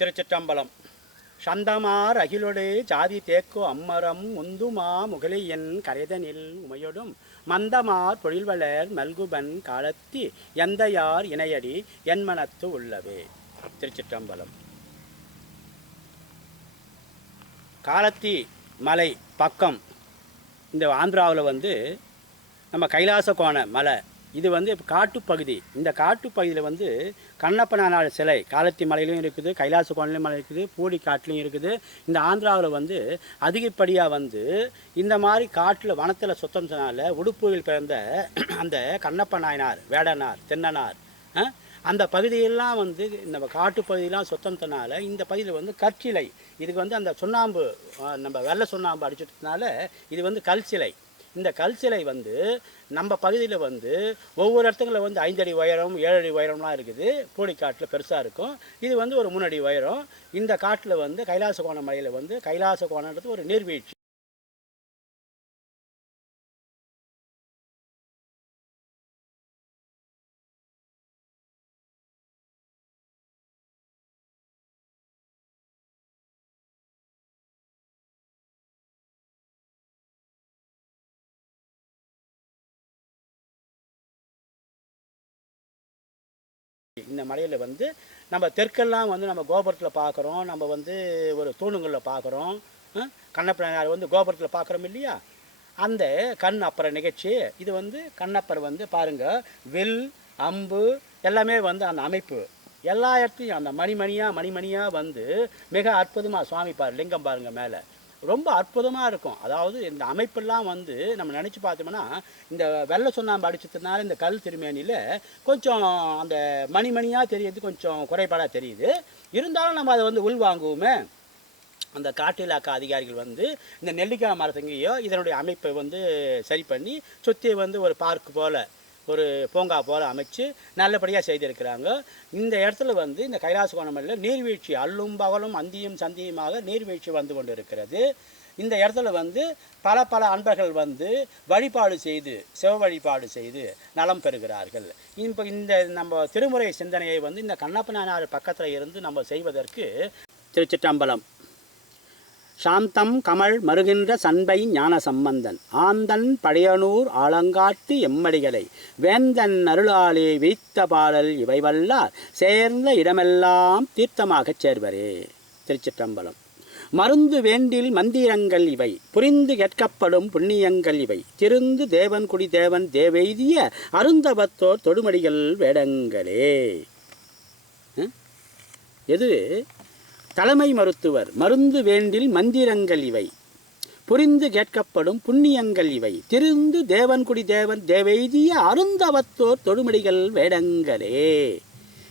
திருச்சிற்றம்பலம். சந்தமார் அகிலொடு ஜாதி தேக்கு அம்மரம் முந்துமா முகலியன் கரைதனில் உமையொடும். மந்தமார் தொழில்வளர் மல்குபன் காலத்தி எந்தையார் இணையடி என்மனத்து உள்ளவே. திருச்சிற்றம்பலம். காலத்தி மலை பக்கம். இந்த ஆந்திராவில் வந்து நம்ம கைலாச கோண மலை இது வந்து இப்போ காட்டுப்பகுதி. இந்த காட்டுப்பகுதியில் வந்து கண்ணப்பனார் சிலை காலத்தி மலையிலையும் இருக்குது கைலாச கோணிலையும் மலை இருக்குது பூடி காட்டிலையும் இருக்குது. இந்த ஆந்திராவில் வந்து அதிகப்படியாக வந்து இந்த மாதிரி காட்டில் வனத்தில் சுத்தம்னால உடுப்புகள் பிறந்த அந்த கண்ணப்ப நாயனார் வேடனார் தென்னனார் அந்த பகுதியெல்லாம் வந்து இந்த காட்டு பகுதியெல்லாம் சுத்தம்னால இந்த பகுதியில் வந்து கற்சிலை. இதுக்கு வந்து அந்த சுண்ணாம்பு நம்ம வெள்ளை சுண்ணாம்பு அடிச்சிட்டதுனால இது வந்து கல் சிலை இந்த கல் சிலை வந்து நம்ம பகுதியில் வந்து ஒவ்வொரு இடத்துங்களில் வந்து ஐந்தடி உயரம் ஏழடி உயரம்லாம் இருக்குது. பூடிக்காட்டில் பெருசாக இருக்கும். இது வந்து ஒரு மூணடி உயரம். இந்த காட்டில் வந்து கைலாச கோண மலையில் வந்து கைலாச கோணன்றது ஒரு நீர்வீழ்ச்சி. இந்த மலையில் வந்து நம்ம தெற்கெல்லாம் வந்து நம்ம கோபுரத்தில் பார்க்குறோம் நம்ம வந்து ஒரு தூணுங்களில் பார்க்குறோம் கண்ணப்பனார் வந்து கோபுரத்தில் பார்க்குறோம் இல்லையா? அந்த கண் அப்புற நிகழ்ச்சி இது வந்து கண்ணப்பர் வந்து பாருங்கள் வில் அம்பு எல்லாமே வந்து அந்த அமைப்பு. எல்லா இடத்துலையும் அந்த மணிமணியாக மணிமணியாக வந்து மிக அற்புதமாக சுவாமி பாரு லிங்கம் பாருங்கள் மேலே. ரொம்ப அற்புதமாக இருக்கும். அதாவது இந்த அமைப்பெல்லாம் வந்து நம்ம நினச்சி பார்த்தோம்னா இந்த வெள்ளை சுண்ணாம்பு அடிச்சதுனால இந்த கல் திருமேனியில் கொஞ்சம் அந்த மணிமணியாக தெரியறது கொஞ்சம் குறைபாடாக தெரியுது. இருந்தாலும் நம்ம அதை வந்து உள்வாங்குவோமே அந்த காட்டு இலாக்கா அதிகாரிகள் வந்து இந்த நெல்லிக்காய் மரத்தங்கையோ இதனுடைய அமைப்பை வந்து சரி பண்ணி சுற்றி வந்து ஒரு பார்க் போல் ஒரு பூங்கா போல் அமைச்சு நல்லபடியாக செய்திருக்கிறாங்க. இந்த இடத்துல வந்து இந்த கைலாச கோணமலையில் நீர்வீழ்ச்சி அல்லும் பகலும் அந்தியும் சந்தியுமாக நீர்வீழ்ச்சி வந்து கொண்டு இருக்கிறது இந்த இடத்துல வந்து பல பல அன்பர்கள் வந்து வழிபாடு செய்து சிவ வழிபாடு செய்து நலம் பெறுகிறார்கள். இப்போ இந்த நம்ம திருமுறை சிந்தனையை வந்து இந்த கண்ணப்பனார் பக்கத்தில் இருந்து நம்ம செய்வதற்கு திருச்சிற்றம்பலம் சாந்தம் கமல் மருகின்ற சண்பை ஞான சம்பந்தன் ஆந்தன் பழையனூர் ஆலங்காட்டு எம்மடிகளை. வேந்தன் அருளாலே விரித்த பாடல் இவைவல்லார். சேர்ந்த இடமெல்லாம் தீர்த்தமாகச் சேர்வரே. திருச்சிற்றம்பலம். மருந்து வேண்டில் மந்திரங்கள் இவை. புரிந்து கேட்கப்படும் புண்ணியங்கள் இவை. திருந்து தேவன் குடி தேவன் தேவெய்திய அருந்தவத்தோர் தொடுமடிகள் வேடங்களே. எது? தலைமை மருத்துவர் மருந்து வேண்டில் மந்திரங்கள் இவை. புரிந்து கேட்கப்படும் புண்ணியங்கள் இவை. திருந்து தேவன்குடி தேவன் தேவைதிய அருந்தவத்தோர் தொடுமடிகள் வேடங்களே.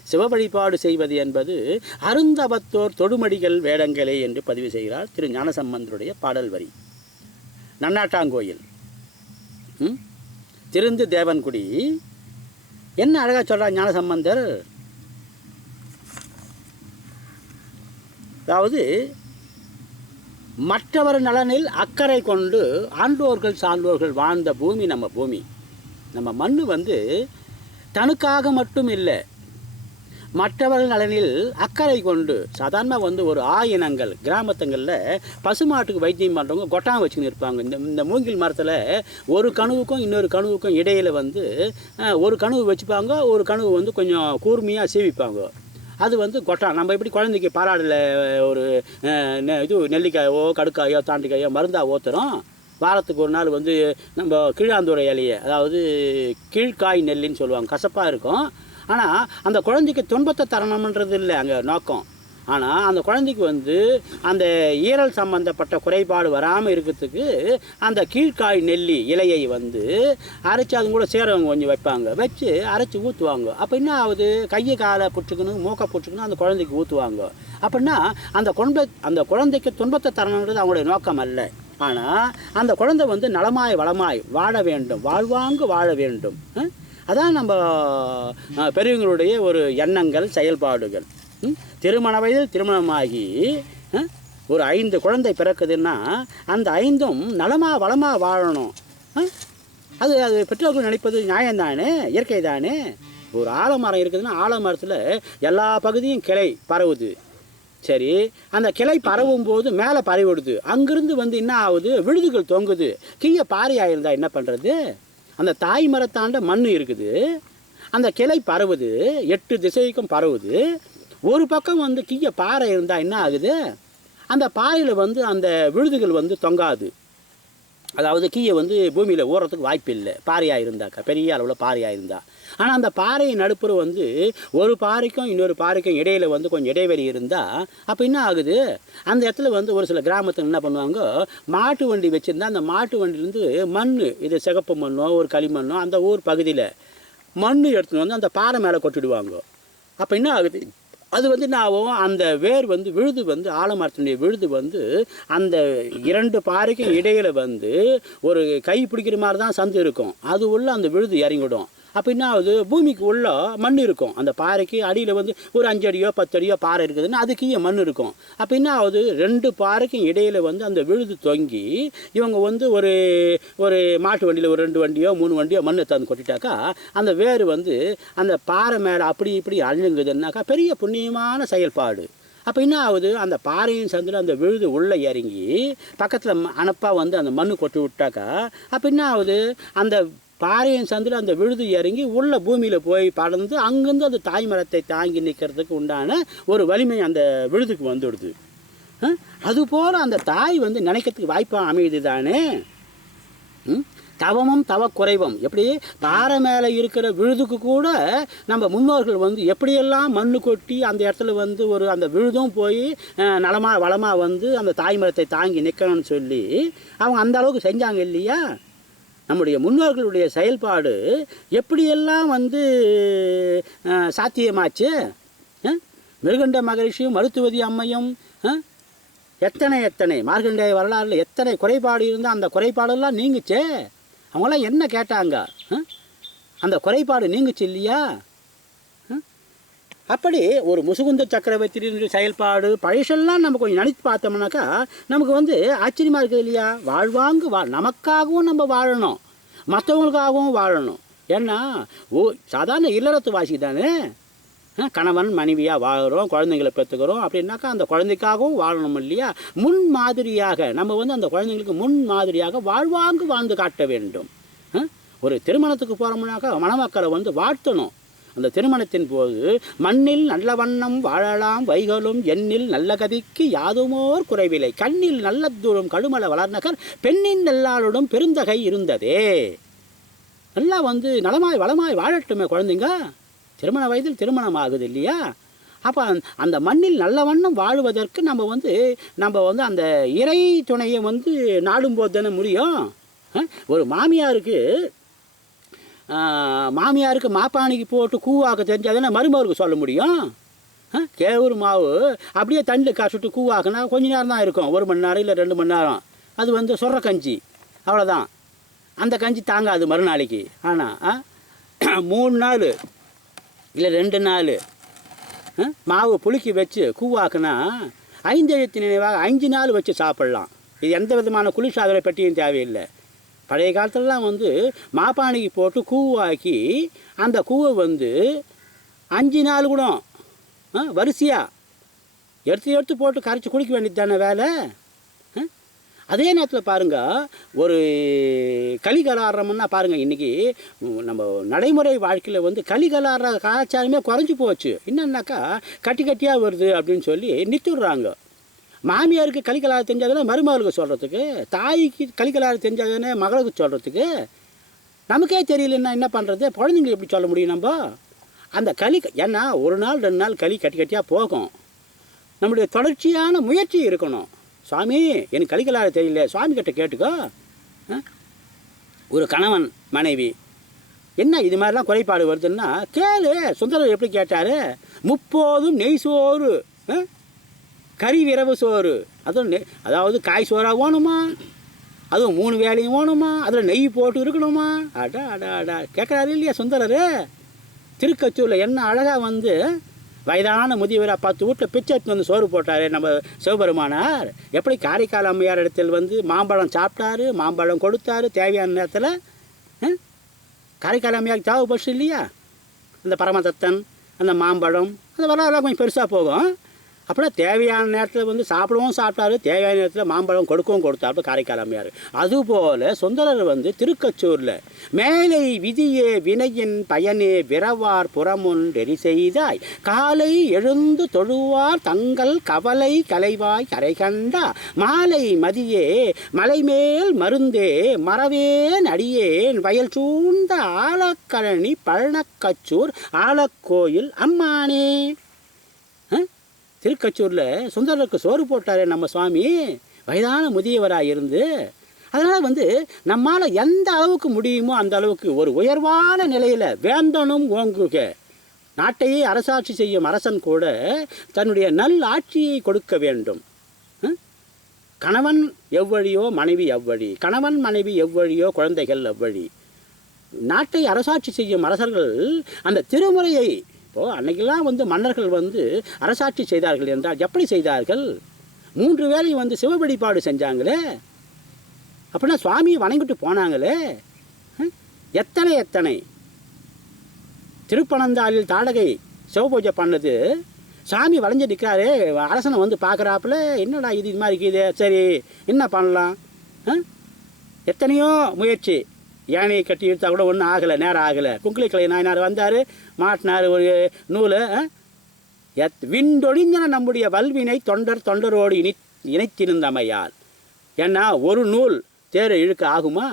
சிவ வழிபாடு செய்வது என்பது அருந்தவத்தோர் தொடுமடிகள் வேடங்களே என்று பதிவு செய்கிறார் திரு ஞானசம்பந்தருடைய பாடல் வரி. நன்னாட்டாங்கோயில். ம்? திருந்து தேவன்குடி என்ன அழகாக சொல்கிறார் ஞானசம்பந்தர்? அதாவது மற்றவர் நலனில் அக்கறை கொண்டு ஆண்டோர்கள் சான்றோர்கள் வாழ்ந்த பூமி நம்ம பூமி. நம்ம மண் வந்து தனுக்காக மட்டும் இல்லை மற்றவர்கள் நலனில் அக்கறை கொண்டு சாதாரணமாக வந்து ஒரு ஆயினங்கள் கிராமத்துங்களில் பசுமாட்டுக்கு வைத்தியம் பண்ணுறவங்க கொட்டான் வச்சுக்கின்னு இருப்பாங்க. இந்த இந்த மூங்கில் மரத்தில் ஒரு கனவுக்கும் இன்னொரு கனவுக்கும் இடையில் வந்து ஒரு கனவு வச்சுப்பாங்க ஒரு கனவு வந்து கொஞ்சம் கூர்மையாக சீவிப்பாங்க. அது வந்து கொட்டான் நம்ம எப்படி குழந்தைக்கு பாலாடில் ஒரு நெ- இது நெல்லிக்காயோ கடுக்காயோ தாண்டிக்காயோ மருந்தாக ஊற்றுறோம் வாரத்துக்கு ஒரு நாள் வந்து நம்ம கீழாந்தூரை இலையை அதாவது கீழ்காய் நெல்லின்னு சொல்லுவாங்க கசப்பாக இருக்கும். ஆனால் அந்த குழந்தைக்கு துன்பத்தை தரணுன்றது இல்லை அங்கே நோக்கம். ஆனால் அந்த குழந்தைக்கு வந்து அந்த ஈரல் சம்பந்தப்பட்ட குறைபாடு வராமல் இருக்கிறதுக்கு அந்த கீழ்காய் நெல்லி இலையை வந்து அரைச்சி அது கூட சேரவங்க கொஞ்சம் வைப்பாங்க. வச்சு அரைச்சி ஊற்றுவாங்க அப்போ என்ன ஆகுது? கையை காலை பிடிச்சிக்கணும் மூக்கை பிடிச்சிக்கணும் அந்த குழந்தைக்கு ஊற்றுவாங்க அப்படின்னா அந்த குழந்தை அந்த குழந்தைக்கு துன்பத்தை தரணுன்றது அவங்களுடைய நோக்கம் அல்ல. ஆனால் அந்த குழந்தை வந்து நலமாய் வளமாய் வாழ வேண்டும். வாழ்வாங்கு வாழ வேண்டும். அதான் நம்ம பெரியவங்களுடைய ஒரு எண்ணங்கள் செயல்பாடுகள். திருமண வயதில் திருமணமாகி ஒரு ஐந்து குழந்தை பிறக்குதுன்னா அந்த ஐந்தும் நலமாக வளமாக வாழணும். அது அது பெற்றோர்கள் நினைப்பது நியாயம்தானே இயற்கை தானே ஒரு ஆலமரம் இருக்குதுன்னா ஆலமரத்தில் எல்லா பகுதியும் கிளை பரவுது. சரி அந்த கிளை பரவும் போது மேலே பரவிடுது அங்கிருந்து வந்து என்ன ஆகுது? விழுதுகள் தொங்குது. கீழே பாறையாக இருந்தால் என்ன பண்ணுறது அந்த தாய் மரத்தாண்ட மண் இருக்குது. அந்த கிளை பரவுது. எட்டு திசைக்கும் பரவுது. ஒரு பக்கம் வந்து கீழே பாறை இருந்தால் என்ன ஆகுது? அந்த பாறையில் வந்து அந்த விழுதுகள் வந்து தொங்காது. அதாவது கீழே வந்து பூமியில் ஓடுறதுக்கு வாய்ப்பு இல்லை. பாறையாக இருந்தாக்கா பெரிய அளவில் பாறையாக இருந்தால் ஆனால் அந்த பாறை நடுப்புற வந்து ஒரு பாறைக்கும் இன்னொரு பாறைக்கும் இடையில் வந்து கொஞ்சம் இடைவெளி இருந்தால் அப்போ என்ன ஆகுது? அந்த இடத்துல வந்து ஒரு சில கிராமத்தில் என்ன பண்ணுவாங்க? மாட்டு வண்டி வச்சுருந்தா அந்த மாட்டு வண்டியிலேருந்து மண் இது சிகப்பு மண்ணோ ஒரு களிமண்ணோ அந்த ஊர் பகுதியில் மண் எடுத்துன்னு வந்து அந்த பாறை மேலே கொட்டிடுவாங்க. அப்போ என்ன ஆகுது? அது வந்து நான் அந்த வேர் வந்து விழுது வந்து ஆலமரத்தினுடைய விழுது வந்து அந்த இரண்டு பாறைக்கும் இடையில் வந்து ஒரு கை பிடிக்கிற மாதிரி தான் சந்து இருக்கும். அது உள்ள அந்த விழுது இறங்கிவிடும். அப்போ என்ன ஆகுது பூமிக்கு உள்ள மண் இருக்கும். அந்த பாறைக்கு அடியில் வந்து ஒரு அஞ்சு அடியோ பத்து அடியோ பாறை இருக்குதுன்னா அதுக்கு மண் இருக்கும். அப்போ என்ன ஆகுது ரெண்டு பாறைக்கும் இடையில வந்து அந்த விழுது தொங்கி இவங்க வந்து ஒரு ஒரு மாட்டு வண்டியில் ஒரு ரெண்டு வண்டியோ மூணு வண்டியோ மண்ணை தந்து கொட்டிட்டாக்கா அந்த வேர் வந்து அந்த பாறை மேலே அப்படி இப்படி அழுங்குதுன்னாக்கா பெரிய புண்ணியமான செயல்பாடு. அப்போ என்ன ஆகுது அந்த பாறையும் சந்தில் அந்த விழுது உள்ளே இறங்கி பக்கத்தில் அனப்பாக வந்து அந்த மண் கொட்டி விட்டாக்கா அப்போ என்ன ஆகுது அந்த பாறையின் சந்தில் அந்த விழுது இறங்கி உள்ள பூமியில் போய் படர்ந்து அங்கேருந்து அந்த தாய் மரத்தை தாங்கி நிற்கிறதுக்கு உண்டான ஒரு வலிமை அந்த விழுதுக்கு வந்துடுது. அதுபோல் அந்த தாய் வந்து நினைக்கிறதுக்கு வாய்ப்பாக அமையுது தானே தவமும் தவமும் தவக்குறைவும். எப்படி? பாறை மேலே இருக்கிற விழுதுக்கு கூட நம்ம முன்னோர்கள் வந்து எப்படியெல்லாம் மண் கொட்டி அந்த இடத்துல வந்து ஒரு அந்த விழுதும் போய் நலமாக வளமாக வந்து அந்த தாய்மரத்தை தாங்கி நிற்கணும்னு சொல்லி அவங்க அந்த அளவுக்கு செஞ்சாங்க இல்லையா? நம்முடைய முன்னோர்களுடைய செயல்பாடு எப்படியெல்லாம் வந்து சாத்தியமாச்சு? மிருகண்ட மகரிஷியும் மருத்துவதி அம்மையும் எத்தனை எத்தனை மார்க்கண்டேய வரலாறுல எத்தனை குறைபாடு இருந்தால் அந்த குறைபாடெல்லாம் நீங்குச்சே? அவங்களாம் என்ன கேட்டாங்க? அந்த குறைபாடு நீங்குச்சு இல்லையா? அப்படி ஒரு முசுகுந்த சக்கரவர்த்தியினுடைய செயல்பாடு பழசெல்லாம் நம்ம கொஞ்சம் நினைத்து பார்த்தோம்னாக்கா நமக்கு வந்து ஆச்சரியமாக இருக்குது இல்லையா? வாழ்வாங்கு வா நமக்காகவும் நம்ம வாழணும். மற்றவங்களுக்காகவும் வாழணும். ஏன்னா ஓ சாதாரண இல்லறத்து வாசி தானே? கணவன் மனைவியாக வாழ்கிறோம் குழந்தைங்களை பெற்றுக்கிறோம் அப்படின்னாக்கா அந்த குழந்தைக்காகவும் வாழணும் இல்லையா? முன் மாதிரியாக நம்ம வந்து அந்த குழந்தைங்களுக்கு முன் மாதிரியாக வாழ்வாங்கு வாழ்ந்து காட்ட வேண்டும். ஒரு திருமணத்துக்கு போகிறோம்னாக்கா மணமக்களை வந்து வாழ்த்தணும். அந்த திருமணத்தின் போது மண்ணில் நல்ல வண்ணம் வாழலாம் வைகளும் எண்ணில் நல்ல கதிக்கு யாதுமோர் குறைவில்லை. கண்ணில் நல்ல தூரம் கழுமல வளர்நகர் பெண்ணின் நல்லாளுடன் பெருந்தகை இருந்ததே. நல்லா வந்து நலமாய் வளமாய் வாழட்டுமே குழந்தைங்க. திருமண வயதில் திருமணம் ஆகுது இல்லையா? அப்போ அந்த மண்ணில் நல்ல வண்ணம் வாழுவதற்கு நம்ம வந்து நம்ம வந்து அந்த இறை துணையை வந்து நாடும்போது தானே முடியும்? ஒரு மாமியாருக்கு மாமியாருக்கு மாப்பானைக்கு போட்டு கூவாக்க தெரிஞ்சால் தானே மருமகருக்கு சொல்ல முடியும்? கேவுரு மாவு அப்படியே தண்டு காசுட்டு கூவாக்குனா கொஞ்ச நேரம் தான் இருக்கும். ஒரு மணி நேரம் இல்லை ரெண்டு மணி நேரம். அது வந்து சொல்கிற கஞ்சி. அவ்வளோதான் அந்த கஞ்சி தாங்காது மறுநாளைக்கு. ஆனால் மூணு நாள் இல்லை ரெண்டு நாள் மாவு புளிக்கி வச்சு கூவாக்குனா ஐந்து எழுத்து நினைவாக அஞ்சு நாள் வச்சு சாப்பிட்லாம். இது எந்த விதமான குளிர்சாதன பெட்டியும் தேவையில்லை. பழைய காலத்துலலாம் வந்து மாப்பானைக்கு போட்டு கூவாக்கி அந்த கூவை வந்து அஞ்சு நாள் கூட வரிசையாக எடுத்து எடுத்து போட்டு கரைச்சி குடிக்க வேண்டியது தானே வேலை அதே நேரத்தில் பாருங்கள் ஒரு களி கலாடுறோம்னா பாருங்கள் இன்றைக்கி நம்ம நடைமுறை வாழ்க்கையில் வந்து களி கலாடுற கலாச்சாரமே குறைஞ்சி போச்சு. என்னன்னாக்கா கட்டி கட்டியாக வருது அப்படின்னு சொல்லி நித்துடுறாங்க மாமியாருக்கு கலிக்கலாறு தெரிஞ்சாதானே மருமகளுக்கு சொல்கிறதுக்கு தாய்க்கு கலிக்கலாறு தெரிஞ்சாதானே மகளுக்கு சொல்கிறதுக்கு நமக்கே தெரியலன்னா என்ன பண்ணுறது குழந்தைங்களுக்கு எப்படி சொல்ல முடியும் நம்ம? அந்த களி ஏன்னா ஒரு நாள் ரெண்டு நாள் களி கட்டி கட்டியாக போகும். நம்முடைய தொடர்ச்சியான முயற்சி இருக்கணும். சுவாமி எனக்கு கலிக்கலாறு தெரியல. சுவாமி கிட்ட கேட்டுக்கோ. ஆ? ஒரு கணவன் மனைவி. என்ன இது மாதிரிலாம் குறைபாடு வருதுன்னா கேளு. சுந்தரர் எப்படி கேட்டார்? முப்போதும் நெய் சோறு. ஆ? கறி விரவு சோறு. அதுவும் நெ அதாவது காய் சோறாக வேணுமா? அதுவும் மூணு வேலையும் வேணுமா? அதில் நெய் போட்டு இருக்கணுமா? அடா அடா அடா. கேட்குறாரு இல்லையா சுந்தரர்? திருக்கச்சூரில் என்ன அழகாக வந்து வயதான முதியவராக பத்து வீட்டில் பிச்சை எடுத்துன்னு வந்து சோறு போட்டார் நம்ம சிவபெருமானார். எப்படி காரைக்கால் அம்மையார் இடத்தில் வந்து மாம்பழம் சாப்பிட்டாரு மாம்பழம் கொடுத்தாரு தேவையான நேரத்தில் காரைக்கால் அம்மையாருக்கு தேவைப்படுச்சு இல்லையா? அந்த பரமதத்தன் அந்த மாம்பழம் அந்த வரலாறு கொஞ்சம் பெருசாக போகும். அப்புறம் தேவையான நேரத்தில் வந்து சாப்பிடவும் சாப்பிட்டாரு. தேவையான நேரத்தில் மாம்பழம் கொடுக்கவும் கொடுத்தாரு காரைக்கால் அம்மையார் அதுபோல் சுந்தரர் வந்து திருக்கச்சூரில் மேலை விதியே வினையின் பயனே விரவார் புறமுன் வெறி செய்தாய். காலை எழுந்து தொழுவார் தங்கள் கவலை கலைவாய் கரை கண்டா. மாலை மதியே மலைமேல் மருந்தே மறவேன் அடியேன். வயல் சூழ்ந்த ஆலக்கழனி பழனக்கச்சூர் ஆலக்கோயில் அம்மானே. திருக்கச்சூரில் சுந்தரருக்கு சோறு போட்டாரே நம்ம சுவாமி. வயதான முதியவராக இருந்து அதனால் வந்து நம்மால் எந்த அளவுக்கு முடியுமோ அந்த அளவுக்கு ஒரு உயர்வான நிலையில் வேந்தனும் ஓங்குக. நாட்டையே அரசாட்சி செய்யும் அரசன் கூட தன்னுடைய நல் ஆட்சியை கொடுக்க வேண்டும். கணவன் எவ்வழியோ மனைவி எவ்வழி. கணவன் மனைவி எவ்வழியோ குழந்தைகள் எவ்வழி. நாட்டை அரசாட்சி செய்யும் அரசர்கள் அந்த திருமுறையை அப்போது அன்னைக்கெல்லாம் வந்து மன்னர்கள் வந்து அரசாட்சி செய்தார்கள் என்றால் எப்படி செய்தார்கள்? மூன்று வேலையும் வந்து சிவ வழிபாடு செஞ்சாங்களே? அப்படின்னா சுவாமியை வணங்கிட்டு போனாங்களே? எத்தனை எத்தனை? திருப்பனந்தாளில் தாடகை சிவபூஜை பண்ணது. சாமி வளைஞ்சு நிற்கிறாரே அரசனை வந்து பார்க்குறாப்புல என்னடா இது இது மாதிரி இருக்குது? சரி என்ன பண்ணலாம்? எத்தனையோ முயற்சி. யானையை கட்டி இழுத்தா கூட ஒன்றும் ஆகலை நேரம் ஆகலை. குங்கிலிக்கலை நாயனார் வந்தார் மாட்டினார் ஒரு நூலை எத் விண்டொழிஞ்சன நம்முடைய வல்வினை தொண்டர் தொண்டரோடு இனி இணைத்திருந்தமையால். ஏன்னா ஒரு நூல் தேரை இழுக்க ஆகுமா?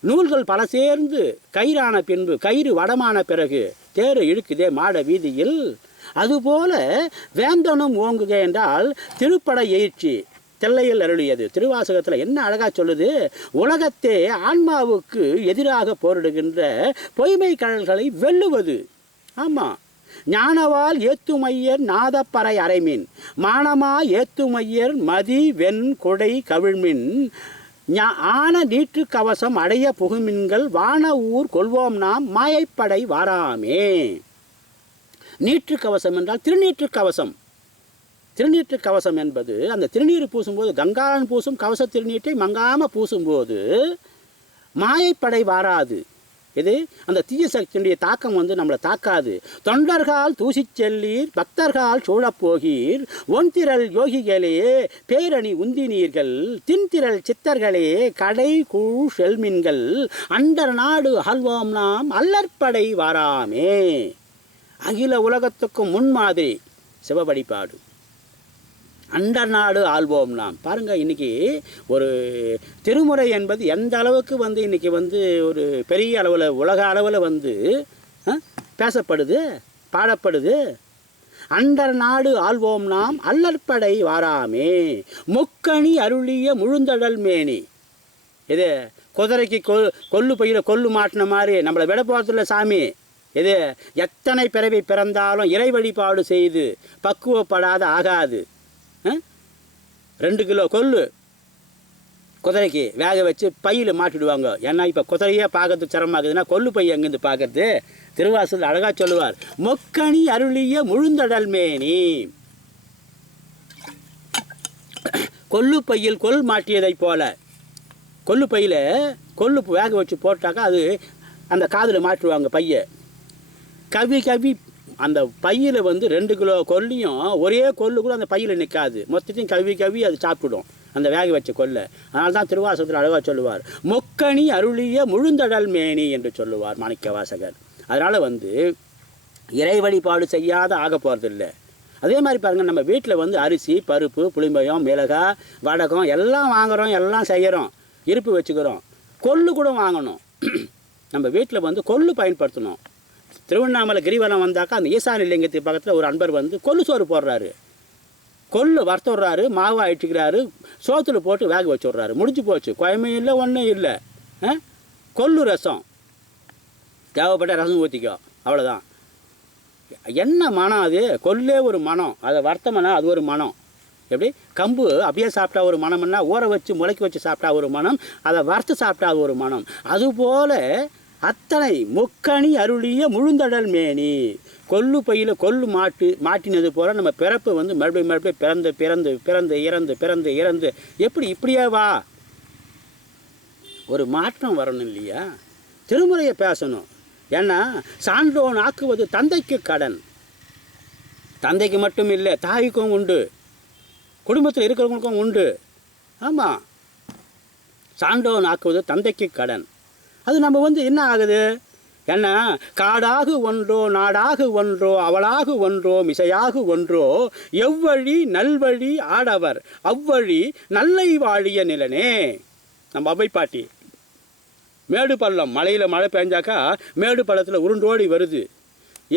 நூல்கள் பல சேர்ந்து கயிறான பின்பு கயிறு வடமான பிறகு தேரை இழுக்குதே மாட வீதியில். அதுபோல வேந்தனும் ஓங்குக என்றால் திருப்பட எயிற்சி தெல்லையில் அருளியது. திருவாசகத்தில் என்ன அழகாக சொல்லுது? உலகத்தே ஆன்மாவுக்கு எதிராக போரிடுகின்ற பொய்மை கடல்களை வெல்லுவது. ஆமாம் ஞானவால் ஏத்துமையர் நாதப்பறை அரைமின் மானமா ஏத்துமையர் மதி வெண் கொடை கவிழ்மின். ஞா- ஆன நீற்று கவசம் அடைய புகுமின்கள் வான ஊர் கொள்வோம் நாம் மாயைப்படை வாராமே. நீற்று கவசம் என்றால் திருநீற்று கவசம். திருநீற்று கவசம் என்பது அந்த திருநீர் பூசும்போது கங்காளன் பூசும் கவச திருநீற்றை மங்காமல் பூசும்போது மாயைப்படை வாராது. இது அந்த தீய சக்தியினுடைய தாக்கம் வந்து நம்மளை தாக்காது. தொண்டர்கள் தூசி செல்லீர் பக்தர்கள் சூழப் போகீர் ஒன்திரள் யோகிகளே பேரணி உந்தினீர்கள் தின்திரள் சித்தர்களே கடை கூழ் செல்மின்கள் அண்டர் நாடு அகழ்வோம் நாம் அல்லற்படை வாராமே. அகில உலகத்துக்கும் முன்மாதிரி. சிவவழிபாடு அண்ட நாடு ஆள்வோம் நாம். பாருங்கள் இன்னைக்கு ஒரு திருமுறை என்பது எந்த அளவுக்கு வந்து இன்றைக்கி வந்து ஒரு பெரிய அளவில் உலக அளவில் வந்து பேசப்படுது பாடப்படுது. அண்டர் நாடு ஆள்வோம் நாம் அல்லற்படை வாராமே. முக்கணி அருளிய முழுந்தடல் மேனி. இது குதிரைக்கு கொ கொல்லு பையில கொல்லு மாட்டின மாதிரி நம்மளை விட போகிறதில்ல சாமி. இது எத்தனை பிறவி பிறந்தாலும் இறை வழிபாடு செய்து பக்குவப்படாத ஆகாது. ரெண்டு கிலோ கொல்லு குதிரைக்கு வேக வச்சு பையில் மாட்டிடுவாங்க. ஏன்னா இப்போ குதிரையே பார்க்கறது சிரமமாகுதுன்னா கொல்லு பை எங்கேருந்து பார்க்கறது? திருவாசல் அழகாக சொல்லுவார் மொக்கணி அருளிய முழுந்தடல் மேனி. கொல்லு பையில் கொல் மாட்டியதைப் போல. கொல்லு பையில் கொல்லு வேக வச்சு போட்டாக்கா அது அந்த காதில் மாட்டுவாங்க பையை. கவி கவி அந்த பையில் வந்து ரெண்டு கிலோ கொல்லியும் ஒரே கொல்லு கூட அந்த பையில் நிற்காது மொத்தத்தையும் கவி கவி அது சாப்பிடும். அந்த வேக வச்ச கொல்லை. அதனால தான் திருவாசகத்தில் அழகாக சொல்லுவார் மொக்கணி அருளிய முழுந்தடல் மேனி என்று சொல்லுவார் மாணிக்க வாசகர் அதனால் வந்து இறை வழிபாடு செய்யாத ஆக போகிறதில்லை அதே மாதிரி பாருங்கள் நம்ம வீட்டில் வந்து அரிசி பருப்பு புளிம்பயம் மிளகாய் வடகம் எல்லாம் வாங்குகிறோம் எல்லாம் செய்கிறோம் இருப்பு வச்சுக்கிறோம். கொள்ளு கூட வாங்கணும். நம்ம வீட்டில் வந்து கொள்ளு பயன்படுத்தணும். திருவண்ணாமலை கிரிவலம் வந்தாக்கா அந்த ஈசான லிங்கத்துக்கு பக்கத்தில் ஒரு அன்பர் வந்து கொல்லு சோறு போடுறாரு. கொள்ளு வறுத்து விட்றாரு மாவு அழிச்சுக்கிறாரு சோத்தில் போட்டு வேக வச்சு விட்றாரு முடிஞ்சு போச்சு. குழம்பும் இல்லை ஒன்றும் இல்லை. ஆ? ரசம். தேவைப்பட்ட ரசம் ஊற்றிக்கோ அவ்வளோதான் என்ன மனம் அது? கொல்லே ஒரு மனம். அதை வர்த்தமனா அது ஒரு மனம். எப்படி? கம்பு அப்படியே சாப்பிட்டா ஒரு மனம்னா ஊற வச்சு முளைக்க வச்சு சாப்பிட்டா ஒரு மனம். அதை வறுத்து சாப்பிட்டா அது ஒரு மனம். அதுபோல் அத்தனை முக்கணி அருளிய முழுந்தடல் மேனி. கொல்லு பையில் கொல்லு மாட்டு மாட்டினது போல நம்ம பிறப்பு வந்து மறுபடியும் மறுபடியும் பிறந்து பிறந்து பிறந்து இறந்து பிறந்து இறந்து. எப்படி இப்படியே வா? ஒரு மாற்றம் வரணும் இல்லையா? திருமுறையை பேசணும். ஏன்னா சான்றோன் ஆக்குவது தந்தைக்கு கடன். தந்தைக்கு மட்டும் இல்லை தாய்க்கும் உண்டு. குடும்பத்தில் இருக்கிறவங்களுக்கும் உண்டு. ஆமாம் சான்றோன் ஆக்குவது தந்தைக்கு கடன். அது நம்ம வந்து என்ன ஆகுது? என்ன? காடாகு ஒன்றோ நாடாகு ஒன்றோ அவளாகு ஒன்றோ மிசையாகு ஒன்றோ எவ்வழி நல்வழி ஆடவர் அவ்வழி நல்லை வாழிய நிலனே. நம்ம அவை பாட்டி மேடு பள்ளம் மலையில் மழை பெஞ்சாக்கா மேடு பள்ளத்தில் உருண்டோடி வருது.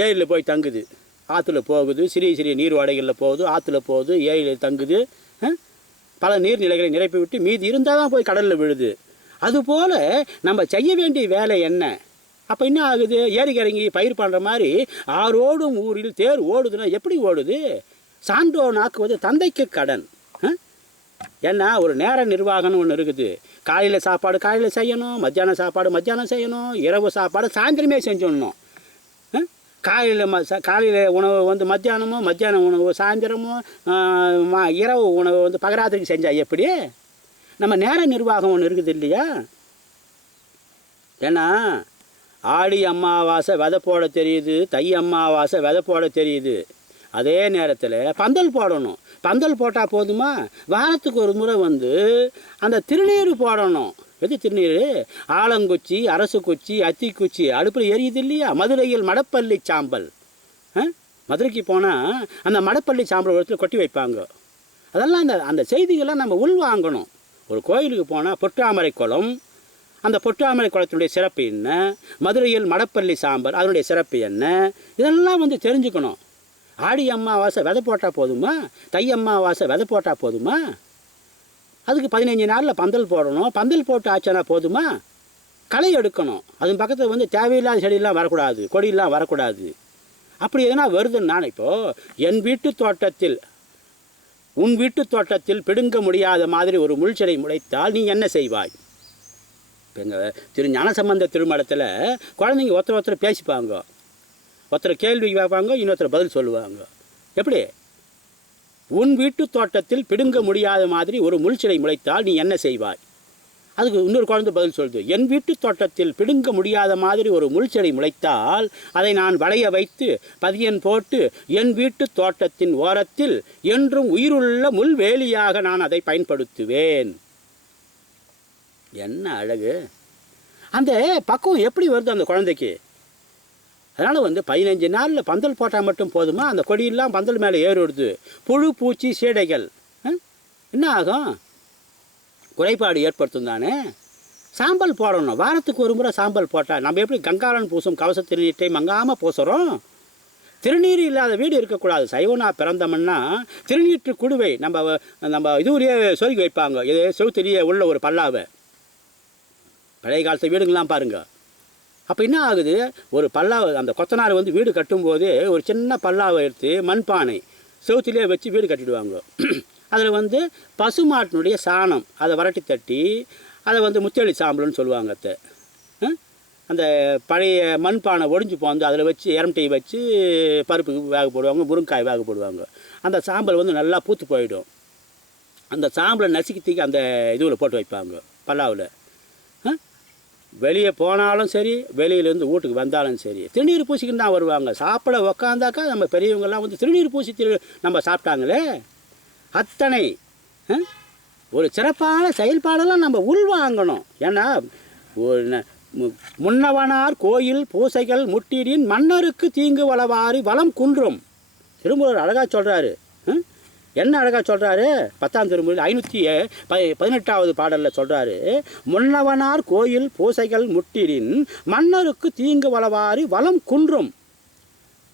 ஏரியில் போய் தங்குது. ஆற்றுல போகுது சிறிய சிறிய நீர்வாடைகளில் போகுது ஆற்றுல போகுது ஏரியில் தங்குது பல நீர்நிலைகளை நிரப்பி விட்டு மீதி இருந்தால் தான் போய் கடலில் விழுது. அதுபோல் நம்ம செய்ய வேண்டிய வேலை என்ன? அப்போ என்ன ஆகுது? ஏரிக்கறங்கி பயிர் பண்ணுற மாதிரி ஆரோடும் ஊரில் தேர் ஓடுதுன்னா எப்படி ஓடுது? சான்றோன் ஆக்குவது தந்தைக்கு கடன். ஏன்னா ஒரு நேர நிர்வாகம்னு ஒன்று இருக்குது. காலையில் சாப்பாடு காலையில் செய்யணும் மத்தியானம் சாப்பாடு மத்தியானம் செய்யணும் இரவு சாப்பாடு சாயந்தரமே செஞ்சிடணும். காலையில் ம காலையில் உணவு வந்து மத்தியானமோ மத்தியான உணவு சாயந்தரமோ இரவு உணவு வந்து பகராத்திரிக்கு செஞ்சால் எப்படி? நம்ம நேர நிர்வாகம் ஒன்று இருக்குது இல்லையா? ஏன்னா ஆடி அம்மாவாசை விதை போட தெரியுது தை அம்மாவாசை விதை போட தெரியுது. அதே நேரத்தில் பந்தல் போடணும். பந்தல் போட்டால் போதுமா? வாரத்துக்கு ஒரு முறை வந்து அந்த திருநீர் போடணும். எது திருநீர்? ஆலங்குச்சி அரசு குச்சி அத்திக்குச்சி. அடுப்பில் எரியுது இல்லையா? மதுரையில் மடப்பள்ளி சாம்பல். ஆ? மதுரைக்கு போனால் அந்த மடப்பள்ளி சாம்பல் ஒரு கொட்டி வைப்பாங்க. அதெல்லாம் அந்த அந்த செய்திகள்லாம் நம்ம உள்வாங்கணும். ஒரு கோயிலுக்கு போனால் பொற்றாமரை குளம். அந்த பொற்றாமரை குளத்தினுடைய சிறப்பு என்ன? மதுரையில் மடப்பள்ளி சாம்பல் அதனுடைய சிறப்பு என்ன? இதெல்லாம் வந்து தெரிஞ்சுக்கணும். ஆடி அம்மாவாசை விதை போட்டால் போதுமா? தை அம்மாவாசை விதை போட்டால் போதுமா? அதுக்கு பதினஞ்சு நாளில் பந்தல் போடணும். பந்தல் போட்டு ஆச்சுன்னா போதுமா? களை எடுக்கணும். அது பக்கத்தில் வந்து தேவையில்லாத செடியெல்லாம் வரக்கூடாது. கொடியெல்லாம் வரக்கூடாது. அப்படி எதனா நான் இப்போது என் வீட்டு தோட்டத்தில் உன் வீட்டு தோட்டத்தில் பிடுங்க முடியாத மாதிரி ஒரு முள்செடை முளைத்தால் நீ என்ன செய்வாய்? இப்போ எங்கள் திரு ஞானசம்பந்த திருமணத்தில் குழந்தைங்க ஒருத்தர் ஒருத்தர் பேசிப்பாங்க. ஒருத்தர் கேள்வி கேட்பாங்க இன்னொருத்தர் பதில் சொல்லுவாங்க. எப்படி? உன் வீட்டு தோட்டத்தில் பிடுங்க முடியாத மாதிரி ஒரு முள்செடி முளைத்தால் நீ என்ன செய்வாய்? அதுக்கு இன்னொரு குழந்தை பதில் சொல்லுது. என் வீட்டு தோட்டத்தில் பிடுங்க முடியாத மாதிரி ஒரு முள்செடி முளைத்தால் அதை நான் வளைய வைத்து பதியன் போட்டு என் வீட்டு தோட்டத்தின் ஓரத்தில் என்றும் உயிருள்ள முள்வேலியாக நான் அதை பயன்படுத்துவேன். என்ன அழகு. அந்த பக்குவம் எப்படி வருது அந்த குழந்தைக்கு? அதனால் வந்து பதினஞ்சு நாளில் பந்தல் போட்டால் மட்டும் போதுமா? அந்த கொடியெல்லாம் பந்தல் மேலே ஏறிடுது புழு பூச்சி சீடைகள். என்ன ஆகும்? குறைபாடு ஏற்படுத்தும் தானே? சாம்பல் போடணும். வாரத்துக்கு ஒரு முறை சாம்பல் போட்டால் நம்ம எப்படி கங்காளன் பூசும் கவச திருநீட்டை மங்காமல் பூசுகிறோம் திருநீர் இல்லாத வீடு இருக்கக்கூடாது. சைவனா பிறந்தோம்னா திருநீற்று குடுவை. நம்ம நம்ம இதுலேயே சொருகி வைப்பாங்க. இது செவுத்திலேயே உள்ள ஒரு பல்லாவை. பழைய காலத்து வீடுங்கள்லாம் பாருங்கள் அப்போ என்ன ஆகுது? ஒரு பல்லாவை அந்த கொத்தனார் வந்து வீடு கட்டும்போது ஒரு சின்ன பல்லாவை எடுத்து மண்பானை செவுத்திலே வச்சு வீடு கட்டிடுவாங்க. அதில் வந்து பசுமாட்டினுடைய சாணம் அதை வரட்டி தட்டி அதை வந்து முத்தேளி சாம்பல்னு சொல்லுவாங்க அத்தை. அந்த பழைய மண்பானை ஒடிஞ்சு போந்து அதில் வச்சு இரமட்டை வச்சு பருப்பு வேக போடுவாங்க முருங்காய் வேக போடுவாங்க. அந்த சாம்பல் வந்து நல்லா பூத்து போயிடும். அந்த சாம்பலை நசுக்கி அந்த இதுவில் போட்டு வைப்பாங்க பல்லாவில். வெளியே போனாலும் சரி வெளியிலேருந்து வீட்டுக்கு வந்தாலும் சரி திருநீர் பூசிக்கின்னு தான் வருவாங்க. சாப்பிட உக்காந்தாக்கா நம்ம பெரியவங்கெல்லாம் வந்து திருநீர் பூசி திரு நம்ம சாப்பிட்டாங்களே. அத்தனை ஒரு சிறப்பான செயல்பாடெல்லாம் நம்ம உள்வாங்கணும் ஏன்னா ஒரு மு- முன்னவனார் கோயில் பூசைகள் முட்டிடின் மன்னருக்கு தீங்கு வளவாறு வளம் குன்றும். திருமூலர் அழகாக சொல்கிறாரு என்ன அழகாக சொல்கிறாரு பத்தாம் திருமூலில் ஐநூற்றி ப பதினெட்டாவது பாடலில் சொல்கிறாரு முன்னவனார் கோயில் பூசைகள் முட்டிடின் மன்னருக்கு தீங்கு வளவாறு வளம் குன்றும்.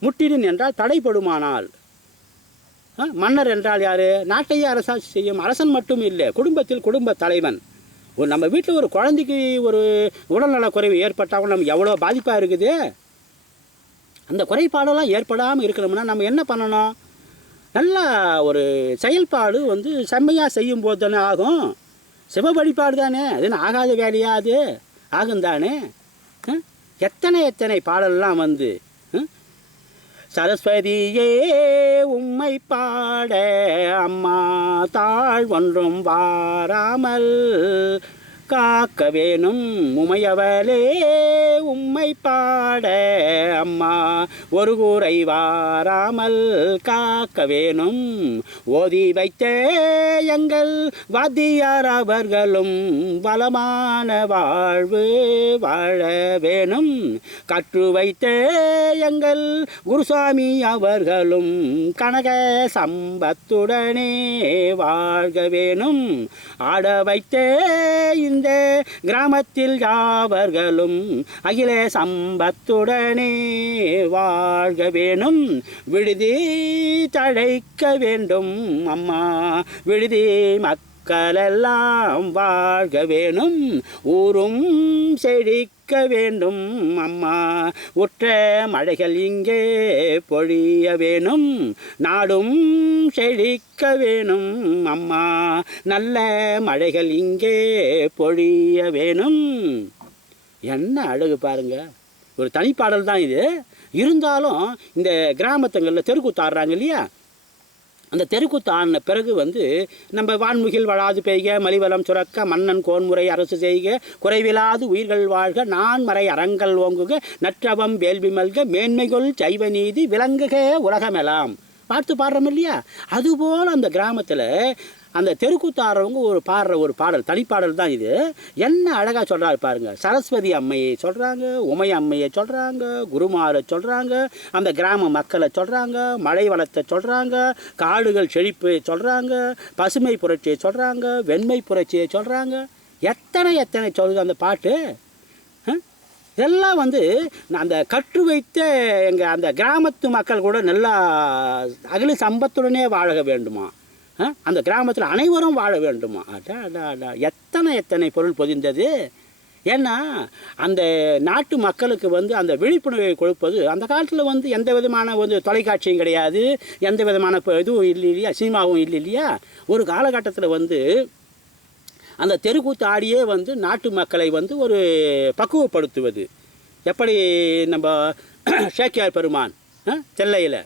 முட்டிடின் என்றால் தடைப்படுமானால் மன்னர் என்றால் யார்? நாட்டையே அரசாட்சி செய்யும் அரசன் மட்டும் இல்லை குடும்பத்தில் குடும்ப தலைவன். ஒரு நம்ம வீட்டில் ஒரு குழந்தைக்கு ஒரு உடல்நலக் குறைவு ஏற்பட்டாலும் நம்ம எவ்வளோ பாதிப்பாக இருக்குது? அந்த குறைபாடெல்லாம் ஏற்படாமல் இருக்கணும்னா நம்ம என்ன பண்ணணும்? நல்லா ஒரு செயல்பாடு வந்து செம்மையாக செய்யும் போது தானே ஆகும். சிவ வழிபாடு தானே. அதுன்னு ஆகாத வேலையா அது? ஆகும் தானே எத்தனை எத்தனை பாடல்லாம் வந்து சரஸ்வதியே உம்மை பாட அம்மா தாழ் ஒன்றும் வாராமல் காக்க வேணும் உமையவளே உம்மை பாட அம்மா. ஒரு கூரை வாராமல் காக்க வேணும் ஓதி வைத்த எங்கள் வாத்தியார் அவர்களும் வளமான வாழ்வு வாழ வேணும். கற்று வைத்த எங்கள் குருசாமி அவர்களும் கனக சம்பத்துடனே வாழ்க வேணும். ஆட வைத்த இந்த இந்த கிராமத்தில் யாவர்களும் அகில சம்பத்துடனே வாழ்க வேணும். விடுதி தழைக்க வேண்டும் அம்மா. விடுதி மக்களெல்லாம் வாழ்க வேணும். ஊரும் செழிக்க வேண்டும் அம்மா. உற்ற மழைகள் இங்கே பொழிய வேணும். நாடும் செழிக்க வேணும் அம்மா. நல்ல மழைகள் இங்கே பொழிய வேணும். என்ன அழகு பாருங்க. ஒரு தனிப்பாடல் தான் இது. இருந்தாலும் இந்த கிராமத்துங்களில் தெருக்கூத்தாடுறாங்க இல்லையா? அந்த தெருக்கூத்து ஆடின பிறகு வந்து நம்ம வான்முகில் வளாது பெய்க மலிவலம் சுரக்க மன்னன் கோன்முறை அரசு செய்க குறைவிலாது உயிர்கள் வாழ்க நான்மறை அறங்கள் ஓங்குக நற்றவம் வேள்வி மல்க மேன்மைகொள் சைவ நீதி விளங்குக உலகமெல்லாம் பார்த்து பாடுறோம் இல்லையா? அதுபோல் அந்த கிராமத்தில் அந்த தெருக்கூத்தாடுறவங்க ஒரு பாடுற ஒரு பாடல் தனிப்பாடல் தான் இது. என்ன அழகாக சொல்கிறாரு பாருங்க. சரஸ்வதி அம்மையை சொல்கிறாங்க உமை அம்மையை சொல்கிறாங்க குருமாரை சொல்கிறாங்க அந்த கிராம மக்களை சொல்கிறாங்க மழை வளத்தை சொல்கிறாங்க காடுகள் செழிப்பு சொல்கிறாங்க பசுமை புரட்சியை சொல்கிறாங்க வெண்மை புரட்சியை சொல்கிறாங்க எத்தனை எத்தனை சொல்லுது அந்த பாட்டு? இதெல்லாம் வந்து அந்த கற்று வைத்த எங்கள் அந்த கிராமத்து மக்கள் கூட நல்லா அகில சம்பத்துடனே வாழ வேண்டுமா? அந்த கிராமத்தில் அனைவரும் வாழ வேண்டுமா? அடா அடா அடா எத்தனை எத்தனை பொருள் பொதிந்தது? ஏன்னா அந்த நாட்டு மக்களுக்கு வந்து அந்த விழிப்புணர்வை கொடுப்பது அந்த காலத்தில் வந்து எந்த விதமான வந்து தொலைக்காட்சியும் கிடையாது எந்த விதமான இதுவும் இல்லை இல்லையா சினிமாவும் இல்லை இல்லையா? ஒரு காலகட்டத்தில் வந்து அந்த தெருக்கூத்து ஆடியே வந்து நாட்டு மக்களை வந்து ஒரு பக்குவப்படுத்துவது. எப்படி நம்ம ஷேக்கியார் பெருமான் செல்லையில்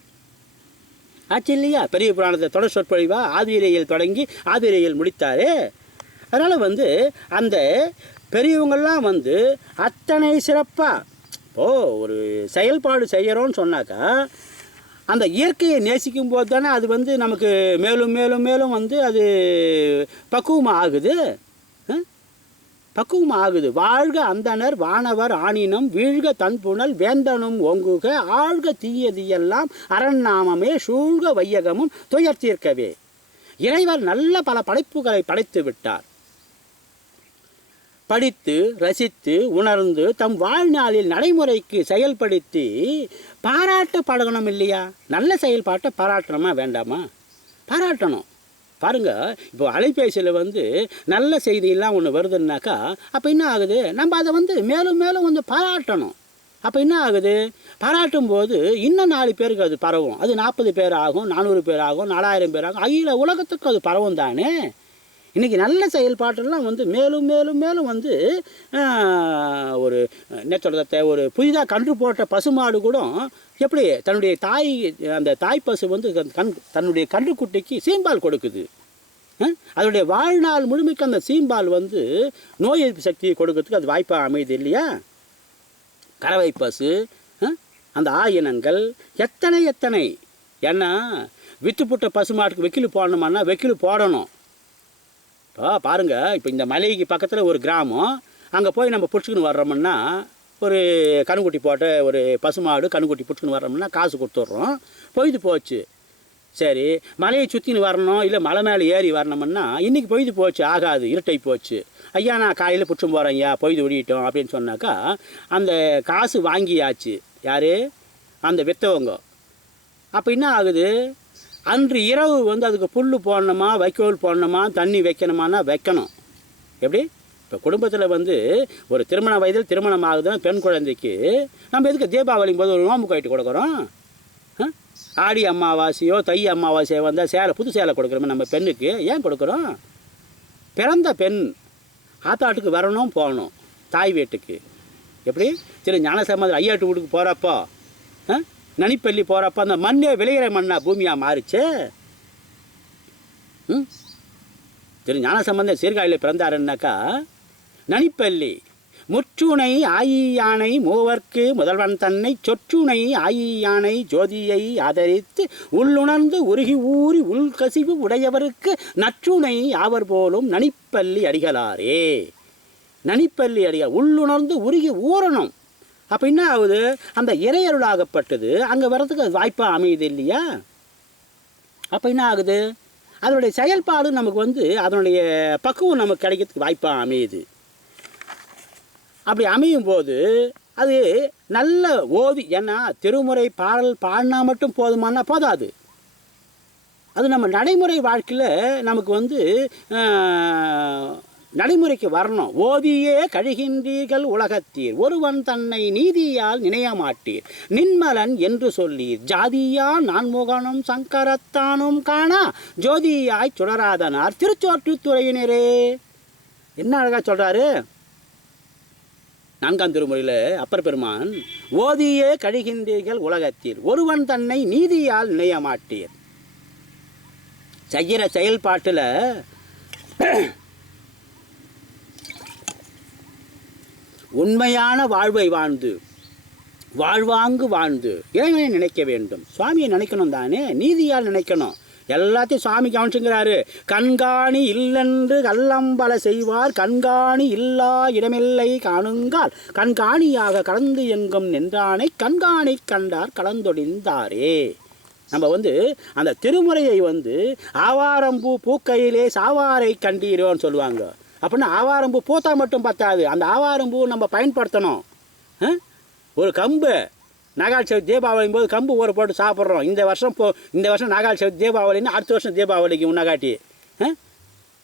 ஆச்சு இல்லையா பெரிய புராணத்தை தொடர் சொற்பொழிவா? ஆதிரையில் தொடங்கி ஆதிரையில் முடித்தார். அதனால் வந்து அந்த பெரியவங்கள்லாம் வந்து அத்தனை சிறப்பாக இப்போது ஒரு செயல்பாடு செய்கிறோன்னு சொன்னாக்கா அந்த இயற்கையை நேசிக்கும் போது தானே அது வந்து நமக்கு மேலும் மேலும் மேலும் வந்து அது பக்குவமாக ஆகுது. பக்குவம் ஆகுது வாழ்க அந்தணர் வானவர் ஆணினும் வீழ்க தன்புணல் வேந்தனும் ஓங்குக ஆழ்க தீயதியெல்லாம் அரண்நாமமே சூழ்க வையகமும் துயர் தீர்க்கவே. இறைவர் நல்ல பல படைப்புகளை படைத்து விட்டார். படித்து ரசித்து உணர்ந்து தம் வாழ்நாளில் நடைமுறைக்கு செயல்படுத்தி பாராட்டப்படணும் இல்லையா நல்ல செயல்பாட்டை பாராட்டணுமா வேண்டாமா? பாராட்டணும். பாருங்கள் இப்போ அலைபேசியில் வந்து நல்ல செய்தியெல்லாம் ஒன்று வருதுன்னாக்கா அப்போ என்ன ஆகுது? நம்ம அதை வந்து மேலும் மேலும் வந்து பாராட்டணும். அப்போ என்ன ஆகுது? பாராட்டும் போது இன்னும் நாலு பேருக்கு அது பரவும். அது நாற்பது பேர் ஆகும் நானூறு பேர் ஆகும் நாலாயிரம் பேர் ஆகும். அகில உலகத்துக்கு அது பரவும் தானே? இன்றைக்கி நல்ல செயல்பாட்டெல்லாம் வந்து மேலும் மேலும் மேலும் வந்து ஒரு என்ன சொல்கிறத ஒரு புதிதாக கன்று போட்ட பசுமாடு கூட எப்படி? தன்னுடைய தாய் அந்த தாய் பசு வந்து கண் தன்னுடைய கன்றுக்குட்டிக்கு சீம்பால் கொடுக்குது. அதனுடைய வாழ்நாள் முழுமைக்கு அந்த சீம்பால் வந்து நோய் எதிர்ப்பு சக்தியை கொடுக்கறதுக்கு அது வாய்ப்பாக அமையுது இல்லையா? கறவை பசு அந்த ஆயினங்கள் எத்தனை எத்தனை? ஏன்னா வித்துப்புட்ட பசுமாட்டுக்கு வெக்கில் போடணுமான்னா வெக்கில் போடணும். இப்போ பாருங்கள் இப்போ இந்த மலைக்கு பக்கத்தில் ஒரு கிராமம் அங்கே போய் நம்ம பிடிச்சிக்கின்னு வர்றோம்னா ஒரு கணுக்குட்டி போட்ட ஒரு பசுமாடு கணுக்குட்டி பிடிச்சின்னு வரோம்னா காசு கொடுத்துட்றோம். பொய்து போச்சு. சரி மலையை சுற்றின்னு வரணும் இல்லை மலை மேலே ஏறி வரணும்னா இன்றைக்கி பொய்து போச்சு ஆகாது இருட்டை போச்சு. ஐயா நான் காலையில் பிடிச்சும் போகிறேன் ஐயா பொய்து விடிட்டோம் அப்படின்னு சொன்னாக்கா அந்த காசு வாங்கியாச்சு. யார்? அந்த வித்தவங்க. அப்போ என்ன ஆகுது? அன்று இரவு வந்து அதுக்கு புல் போடணுமா வைக்கோல் போடணுமா தண்ணி வைக்கணுமானா வைக்கணும். எப்படி? இப்போ குடும்பத்தில் வந்து ஒரு திருமண வயதில் திருமணம் ஆகுதுன்னா பெண் குழந்தைக்கு நம்ம எதுக்கு தீபாவளி போது ஒரு நோம்பு கட்டி கொடுக்குறோம்? ஆ? ஆடி அமாவாசையோ தை அமாவாசையோ வந்தால் சேலை புது சேலை கொடுக்குறோமே நம்ம பெண்ணுக்கு. ஏன் கொடுக்குறோம்? பிறந்த பெண் ஆத்தாட்டுக்கு வரணும் போகணும். தாய் வீட்டுக்கு. எப்படி? திரு ஞானசம்பந்தர் ஐயாட்டு வீட்டுக்கு போகிறப்போ நனிப்பள்ளி போகிறப்போ அந்த மண்ணே விளையிற மண்ணாக பூமியாக மாறிச்சு? ம்? திரு ஞானசம்பந்தர் சீர்காழியில் பிறந்தாருன்னாக்கா நனிப்பள்ளி முற்றுனை ஆயியானை மூவர்க்கு முதல்வன் தன்னை சொற்றுணை ஆயியானை ஜோதியை ஆதரித்து உள்ளுணர்ந்து உருகி ஊறி உள்கசிவு உடையவருக்கு நற்றுணை ஆவர் போலும் நனிப்பள்ளி அடிகளாரே. நனிப்பள்ளி அடிகள் உள்ளுணர்ந்து உருகி ஊறணும். அப்போ என்ன ஆகுது? அந்த இறையருளாகப்பட்டது. அங்கே வர்றதுக்கு அது வாய்ப்பாக அமையுது இல்லையா? அப்போ என்ன ஆகுது? அதனுடைய செயல்பாடு நமக்கு வந்து அதனுடைய பக்குவம் நமக்கு கிடைக்கிறதுக்கு வாய்ப்பாக அமையுது. அப்படி அமையும் போது அது நல்ல ஓவி ஏன்னா திருமுறை பாடல் பாடினா மட்டும் போதுமானா போதாது. அது நம்ம நடைமுறை வாழ்க்கையில் நமக்கு வந்து நடைமுறைக்கு வரணும். ஓதியே கழுகின்றீர்கள் உலகத்தீர். ஒருவன் தன்னை நீதியால் நினையமாட்டீர். நின்மலன் என்று சொல்லீர். ஜாதியா நான்முகனும் சங்கரத்தானும் காணா. ஜோதியாய் சுடராதனார் திருச்சோற்றுத்துறையினரே என்ன அழகா சொல்றாரு? நான்காம் திருமுறையில் அப்பர் பெருமான் ஓதியே கழிகின்றீர்கள் உலகத்தில் ஒருவன் தன்னை நீதியால் நினைய மாட்டீர் செய்கிற செயல்பாட்டில் உண்மையான வாழ்வை வாழ்ந்து வாழ்வாங்கு வாழ்ந்து இறைவனை நினைக்க வேண்டும். சுவாமியை நினைக்கணும் தானே நீதியால் நினைக்கணும். எல்லாத்தையும் சாமி கவனிச்சுங்கிறாரு. கண்காணி இல்லென்று கல்லம்பல செய்வார். கண்காணி இல்லா இடமில்லை காணுங்கால். கண்காணியாக கலந்து எங்கும் நின்றானை கண்காணி கண்டார் கலந்தொடிந்தாரே நம்ம வந்து அந்த திருமுறையை வந்து ஆவாரம்பூ பூக்கையிலே சாவாரை கண்டீரோன்னு சொல்லுவாங்க. அப்படின்னா ஆவாரம்பூ பூத்தா மட்டும் பத்தாது. அந்த ஆவாரம்பூ நம்ம பயன்படுத்தணும். ஒரு கம்பு. நாகால் சவுதி தீபாவளியும் போது கம்பு ஊற போட்டு சாப்பிட்றோம். இந்த வருஷம் போ இந்த வருஷம் நாகால் சவுதி தீபாவளின்னு அடுத்த வருஷம் தீபாவளிக்கு உன்னகாட்டி ஆ?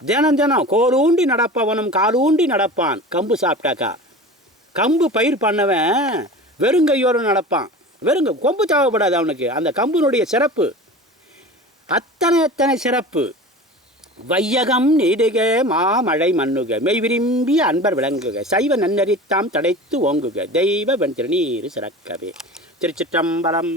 தினம் தினம் கோலூண்டி நடப்பவனும் காலூண்டி நடப்பான். கம்பு சாப்பிட்டாக்கா. கம்பு பயிர் பண்ணவன் வெறுங்கையோடு நடப்பான். வெறுங்க கொம்பு தேவைப்படாது அவனுக்கு. அந்த கம்புனுடைய சிறப்பு. அத்தனை அத்தனை சிறப்பு. வையகம் நீடுக மாமழை மண்ணுக மெய் விரும்பிய அன்பர் விளங்குக சைவ நன்னறித்தாம் தடைத்து ஓங்குக தெய்வ வெண் திருநீர் சிறக்கவே. திருச்சிற்றம்பலம்